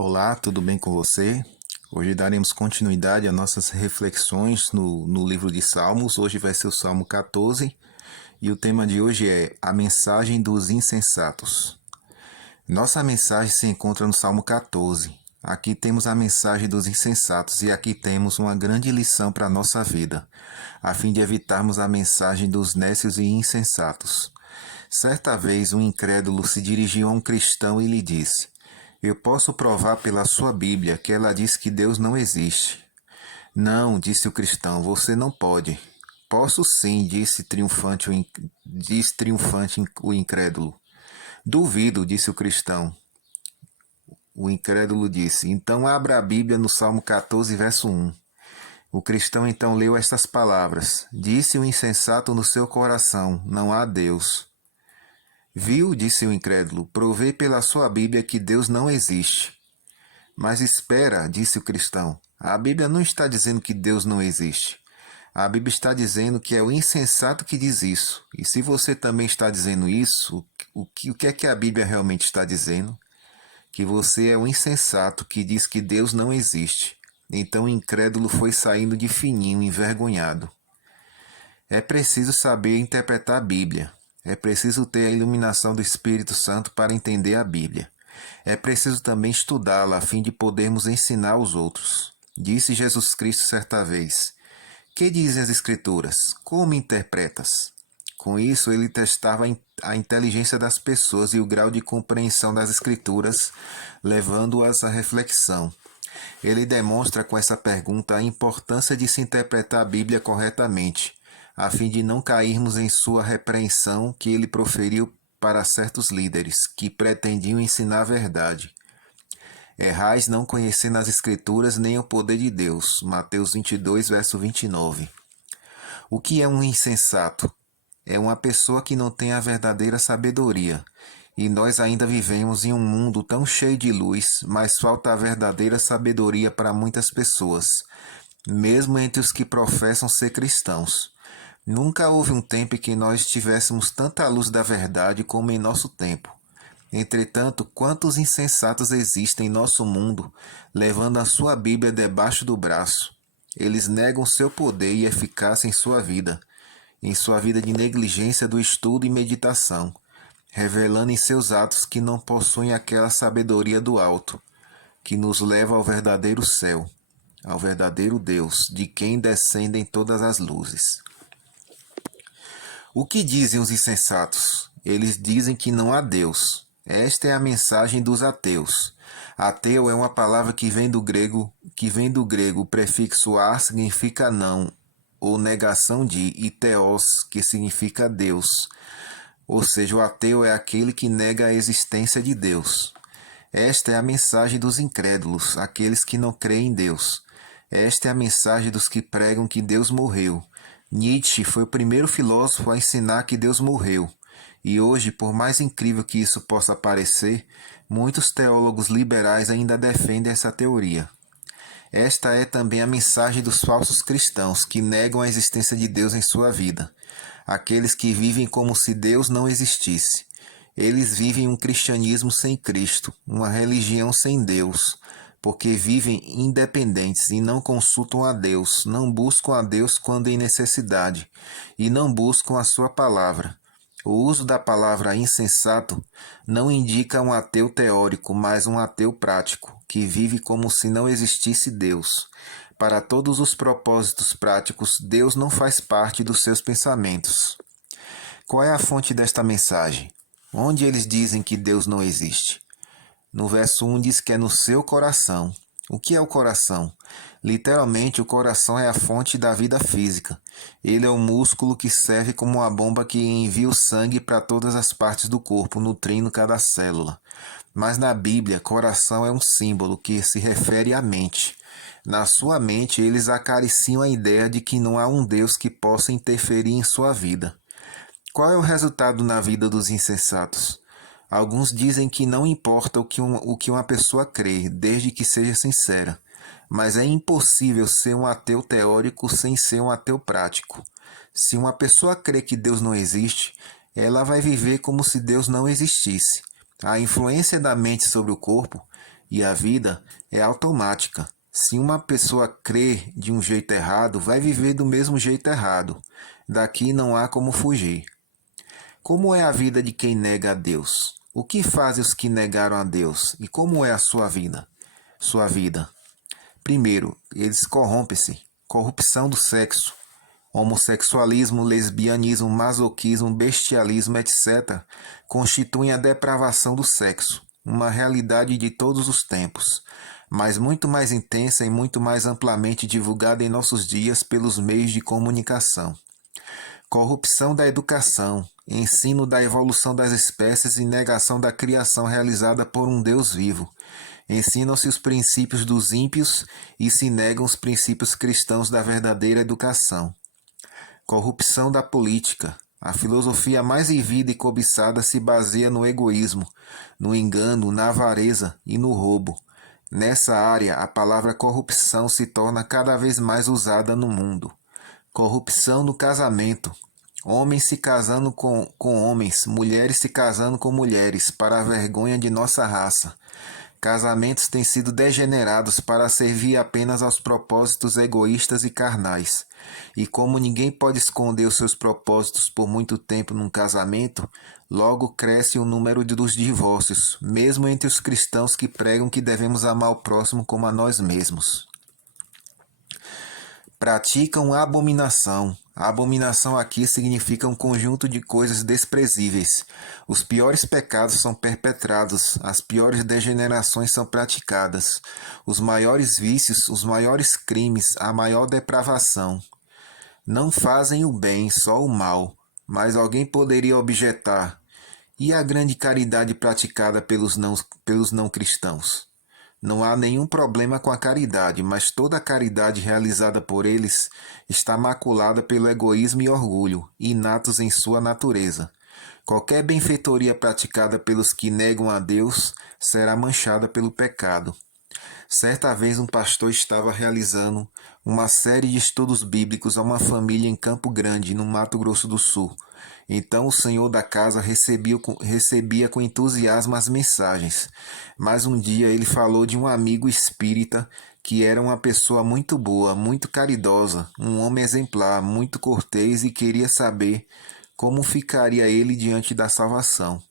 Olá, tudo bem com você? Hoje daremos continuidade às nossas reflexões no livro de Salmos. Hoje vai ser o Salmo 14 e o tema de hoje é a mensagem dos insensatos. Nossa mensagem se encontra no Salmo 14. Aqui temos a mensagem dos insensatos e aqui temos uma grande lição para a nossa vida, a fim de evitarmos a mensagem dos nécios e insensatos. Certa vez um incrédulo se dirigiu a um cristão e lhe disse: Eu posso provar pela sua Bíblia que ela diz que Deus não existe. Não, disse o cristão, você não pode. Posso sim, disse triunfante o incrédulo. Duvido, disse o cristão. O incrédulo disse: Então abra a Bíblia no Salmo 14, verso 1. O cristão então leu estas palavras: Disse o insensato no seu coração: Não há Deus. Viu, disse o incrédulo, provei pela sua Bíblia que Deus não existe. Mas espera, disse o cristão, a Bíblia não está dizendo que Deus não existe. A Bíblia está dizendo que é o insensato que diz isso. E se você também está dizendo isso, o que é que a Bíblia realmente está dizendo? Que você é o insensato que diz que Deus não existe. Então o incrédulo foi saindo de fininho, envergonhado. É preciso saber interpretar a Bíblia. É preciso ter a iluminação do Espírito Santo para entender a Bíblia. É preciso também estudá-la a fim de podermos ensinar aos outros. Disse Jesus Cristo certa vez: Que dizem as Escrituras? Como interpretas? Com isso, ele testava a inteligência das pessoas e o grau de compreensão das Escrituras, levando-as à reflexão. Ele demonstra com essa pergunta a importância de se interpretar a Bíblia corretamente, a fim de não cairmos em sua repreensão que ele proferiu para certos líderes que pretendiam ensinar a verdade. Errais não conhecendo as Escrituras nem o poder de Deus. Mateus 22, verso 29. O que é um insensato? É uma pessoa que não tem a verdadeira sabedoria. E nós ainda vivemos em um mundo tão cheio de luz, mas falta a verdadeira sabedoria para muitas pessoas, mesmo entre os que professam ser cristãos. Nunca houve um tempo em que nós tivéssemos tanta luz da verdade como em nosso tempo. Entretanto, quantos insensatos existem em nosso mundo, levando a sua Bíblia debaixo do braço? Eles negam seu poder e eficácia em sua vida de negligência do estudo e meditação, revelando em seus atos que não possuem aquela sabedoria do alto, que nos leva ao verdadeiro céu, ao verdadeiro Deus, de quem descendem todas as luzes. O que dizem os insensatos? Eles dizem que não há Deus. Esta é a mensagem dos ateus. Ateu é uma palavra que vem do grego. O prefixo "a" significa não, ou negação de, e theos, que significa Deus. Ou seja, o ateu é aquele que nega a existência de Deus. Esta é a mensagem dos incrédulos, aqueles que não creem em Deus. Esta é a mensagem dos que pregam que Deus morreu. Nietzsche foi o primeiro filósofo a ensinar que Deus morreu. E hoje, por mais incrível que isso possa parecer, muitos teólogos liberais ainda defendem essa teoria. Esta é também a mensagem dos falsos cristãos que negam a existência de Deus em sua vida. Aqueles que vivem como se Deus não existisse. Eles vivem um cristianismo sem Cristo, uma religião sem Deus, porque vivem independentes e não consultam a Deus, não buscam a Deus quando em necessidade, e não buscam a sua palavra. O uso da palavra insensato não indica um ateu teórico, mas um ateu prático, que vive como se não existisse Deus. Para todos os propósitos práticos, Deus não faz parte dos seus pensamentos. Qual é a fonte desta mensagem? Onde eles dizem que Deus não existe? No verso 1 diz que é no seu coração. O que é o coração? Literalmente, o coração é a fonte da vida física. Ele é o músculo que serve como uma bomba que envia o sangue para todas as partes do corpo, nutrindo cada célula. Mas na Bíblia, coração é um símbolo que se refere à mente. Na sua mente, eles acariciam a ideia de que não há um Deus que possa interferir em sua vida. Qual é o resultado na vida dos insensatos? Alguns dizem que não importa o que uma pessoa crê, desde que seja sincera. Mas é impossível ser um ateu teórico sem ser um ateu prático. Se uma pessoa crê que Deus não existe, ela vai viver como se Deus não existisse. A influência da mente sobre o corpo e a vida é automática. Se uma pessoa crê de um jeito errado, vai viver do mesmo jeito errado. Daqui não há como fugir. Como é a vida de quem nega a Deus? O que fazem os que negaram a Deus? E como é a sua vida? Sua vida. Primeiro, eles corrompem-se. Corrupção do sexo, homossexualismo, lesbianismo, masoquismo, bestialismo, etc., constituem a depravação do sexo, uma realidade de todos os tempos, mas muito mais intensa e muito mais amplamente divulgada em nossos dias pelos meios de comunicação. Corrupção da educação, ensino da evolução das espécies e negação da criação realizada por um Deus vivo. Ensinam-se os princípios dos ímpios e se negam os princípios cristãos da verdadeira educação. Corrupção da política. A filosofia mais vivida e cobiçada se baseia no egoísmo, no engano, na avareza e no roubo. Nessa área, a palavra corrupção se torna cada vez mais usada no mundo. Corrupção no casamento. Homens se casando com homens, mulheres se casando com mulheres, para a vergonha de nossa raça. Casamentos têm sido degenerados para servir apenas aos propósitos egoístas e carnais. E como ninguém pode esconder os seus propósitos por muito tempo num casamento, logo cresce o número dos divórcios, mesmo entre os cristãos que pregam que devemos amar o próximo como a nós mesmos. Praticam a abominação. A abominação aqui significa um conjunto de coisas desprezíveis. Os piores pecados são perpetrados, as piores degenerações são praticadas, os maiores vícios, os maiores crimes, a maior depravação. Não fazem o bem, só o mal. Mas alguém poderia objetar: e a grande caridade praticada pelos não cristãos? Não há nenhum problema com a caridade, mas toda a caridade realizada por eles está maculada pelo egoísmo e orgulho, inatos em sua natureza. Qualquer benfeitoria praticada pelos que negam a Deus será manchada pelo pecado. Certa vez um pastor estava realizando uma série de estudos bíblicos a uma família em Campo Grande, no Mato Grosso do Sul. Então o senhor da casa recebia com entusiasmo as mensagens. Mas um dia ele falou de um amigo espírita que era uma pessoa muito boa, muito caridosa, um homem exemplar, muito cortês e queria saber como ficaria ele diante da salvação.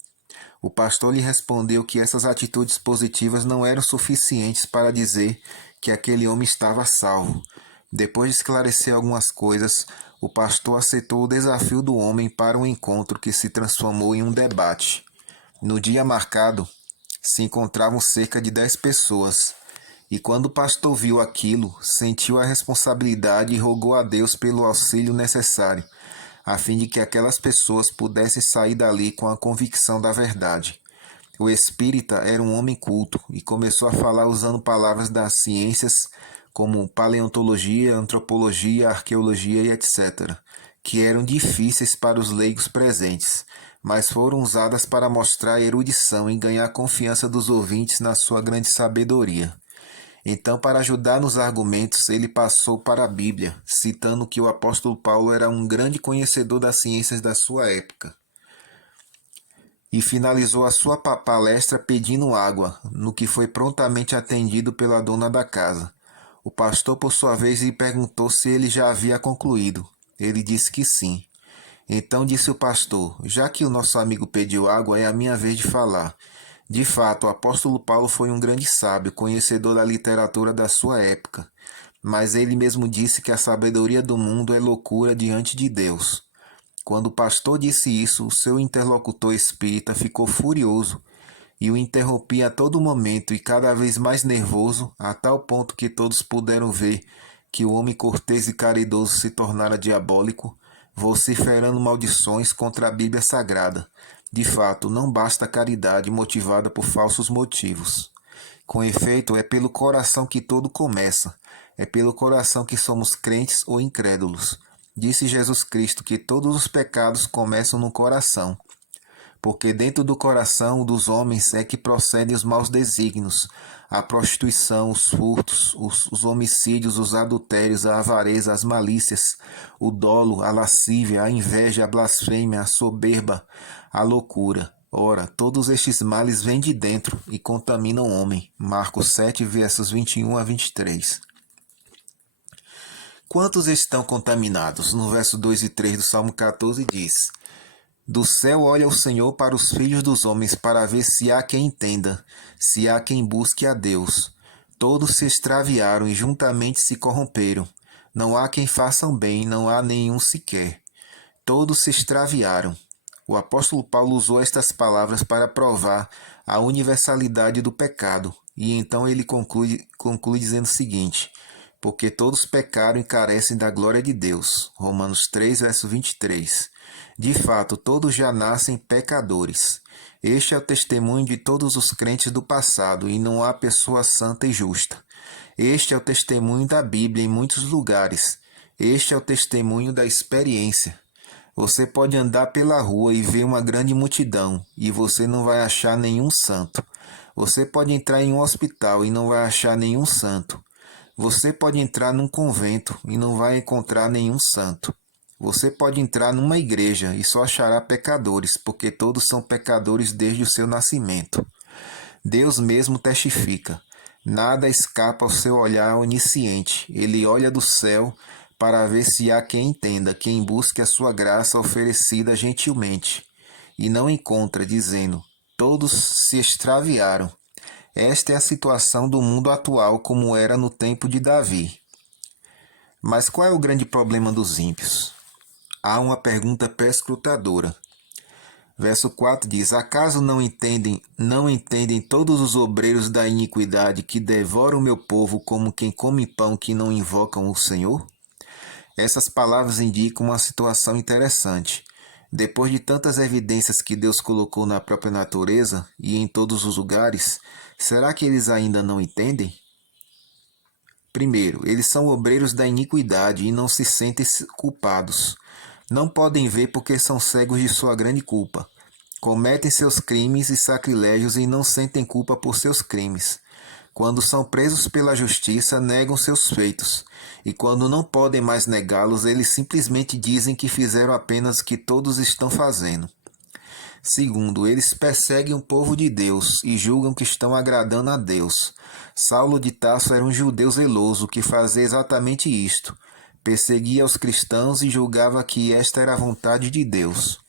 O pastor lhe respondeu que essas atitudes positivas não eram suficientes para dizer que aquele homem estava salvo. Depois de esclarecer algumas coisas, o pastor aceitou o desafio do homem para um encontro que se transformou em um debate. No dia marcado, se encontravam cerca de 10 pessoas, e quando o pastor viu aquilo, sentiu a responsabilidade e rogou a Deus pelo auxílio necessário, a fim de que aquelas pessoas pudessem sair dali com a convicção da verdade. O espírita era um homem culto e começou a falar usando palavras das ciências como paleontologia, antropologia, arqueologia e etc., que eram difíceis para os leigos presentes, mas foram usadas para mostrar erudição e ganhar a confiança dos ouvintes na sua grande sabedoria. Então, para ajudar nos argumentos, ele passou para a Bíblia, citando que o apóstolo Paulo era um grande conhecedor das ciências da sua época. E finalizou a sua palestra pedindo água, no que foi prontamente atendido pela dona da casa. O pastor, por sua vez, lhe perguntou se ele já havia concluído. Ele disse que sim. Então disse o pastor: já que o nosso amigo pediu água, é a minha vez de falar. De fato, o apóstolo Paulo foi um grande sábio, conhecedor da literatura da sua época. Mas ele mesmo disse que a sabedoria do mundo é loucura diante de Deus. Quando o pastor disse isso, o seu interlocutor espírita ficou furioso e o interrompia a todo momento e cada vez mais nervoso, a tal ponto que todos puderam ver que o homem cortês e caridoso se tornara diabólico, vociferando maldições contra a Bíblia Sagrada. De fato, não basta caridade motivada por falsos motivos. Com efeito, é pelo coração que tudo começa. É pelo coração que somos crentes ou incrédulos. Disse Jesus Cristo que todos os pecados começam no coração, porque dentro do coração dos homens é que procedem os maus desígnios, a prostituição, os furtos, os homicídios, os adultérios, a avareza, as malícias, o dolo, a lascívia, a inveja, a blasfêmia, a soberba, a loucura. Ora, todos estes males vêm de dentro e contaminam o homem. Marcos 7, versos 21 a 23. Quantos estão contaminados? No verso 2 e 3 do Salmo 14 diz: Do céu olha o Senhor para os filhos dos homens, para ver se há quem entenda, se há quem busque a Deus. Todos se extraviaram e juntamente se corromperam. Não há quem façam bem, não há nenhum sequer. Todos se extraviaram. O apóstolo Paulo usou estas palavras para provar a universalidade do pecado, e então ele conclui dizendo o seguinte: porque todos pecaram e carecem da glória de Deus. Romanos 3, verso 23. De fato, todos já nascem pecadores. Este é o testemunho de todos os crentes do passado, e não há pessoa santa e justa. Este é o testemunho da Bíblia em muitos lugares. Este é o testemunho da experiência. Você pode andar pela rua e ver uma grande multidão, e você não vai achar nenhum santo. Você pode entrar em um hospital e não vai achar nenhum santo. Você pode entrar num convento e não vai encontrar nenhum santo. Você pode entrar numa igreja e só achará pecadores, porque todos são pecadores desde o seu nascimento. Deus mesmo testifica. Nada escapa ao seu olhar onisciente. Ele olha do céu para ver se há quem entenda, quem busque a sua graça oferecida gentilmente. E não encontra, dizendo: todos se extraviaram. Esta é a situação do mundo atual como era no tempo de Davi. Mas qual é o grande problema dos ímpios? Há uma pergunta perscrutadora. Verso 4 diz: acaso não entendem todos os obreiros da iniquidade que devoram o meu povo como quem come pão que não invocam o Senhor? Essas palavras indicam uma situação interessante. Depois de tantas evidências que Deus colocou na própria natureza e em todos os lugares, será que eles ainda não entendem? Primeiro, eles são obreiros da iniquidade e não se sentem culpados. Não podem ver porque são cegos de sua grande culpa. Cometem seus crimes e sacrilégios e não sentem culpa por seus crimes. Quando são presos pela justiça, negam seus feitos, e quando não podem mais negá-los, eles simplesmente dizem que fizeram apenas o que todos estão fazendo. Segundo, eles perseguem o povo de Deus e julgam que estão agradando a Deus. Saulo de Tarso era um judeu zeloso que fazia exatamente isto. Perseguia os cristãos e julgava que esta era a vontade de Deus.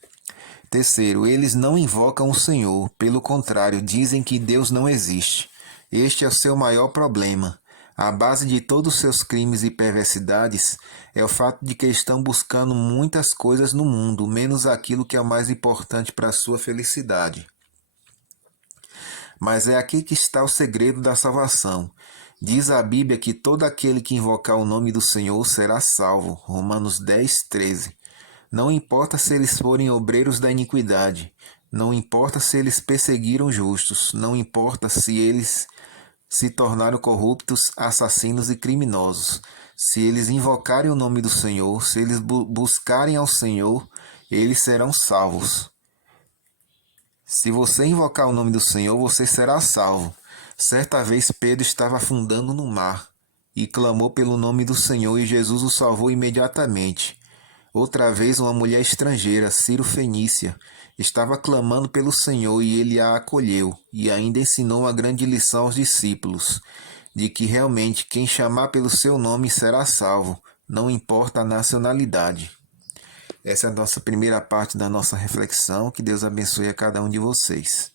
Terceiro, eles não invocam o Senhor, pelo contrário, dizem que Deus não existe. Este é o seu maior problema. A base de todos os seus crimes e perversidades é o fato de que estão buscando muitas coisas no mundo, menos aquilo que é o mais importante para a sua felicidade. Mas é aqui que está o segredo da salvação. Diz a Bíblia que todo aquele que invocar o nome do Senhor será salvo. Romanos 10, 13. Não importa se eles forem obreiros da iniquidade. Não importa se eles perseguiram justos. Não importa se eles se tornaram corruptos, assassinos e criminosos. Se eles invocarem o nome do Senhor, se eles buscarem ao Senhor, eles serão salvos. Se você invocar o nome do Senhor, você será salvo. Certa vez Pedro estava afundando no mar e clamou pelo nome do Senhor e Jesus o salvou imediatamente. Outra vez uma mulher estrangeira, Ciro Fenícia, estava clamando pelo Senhor e ele a acolheu e ainda ensinou uma grande lição aos discípulos, de que realmente quem chamar pelo seu nome será salvo, não importa a nacionalidade. Essa é a nossa primeira parte da nossa reflexão. Que Deus abençoe a cada um de vocês.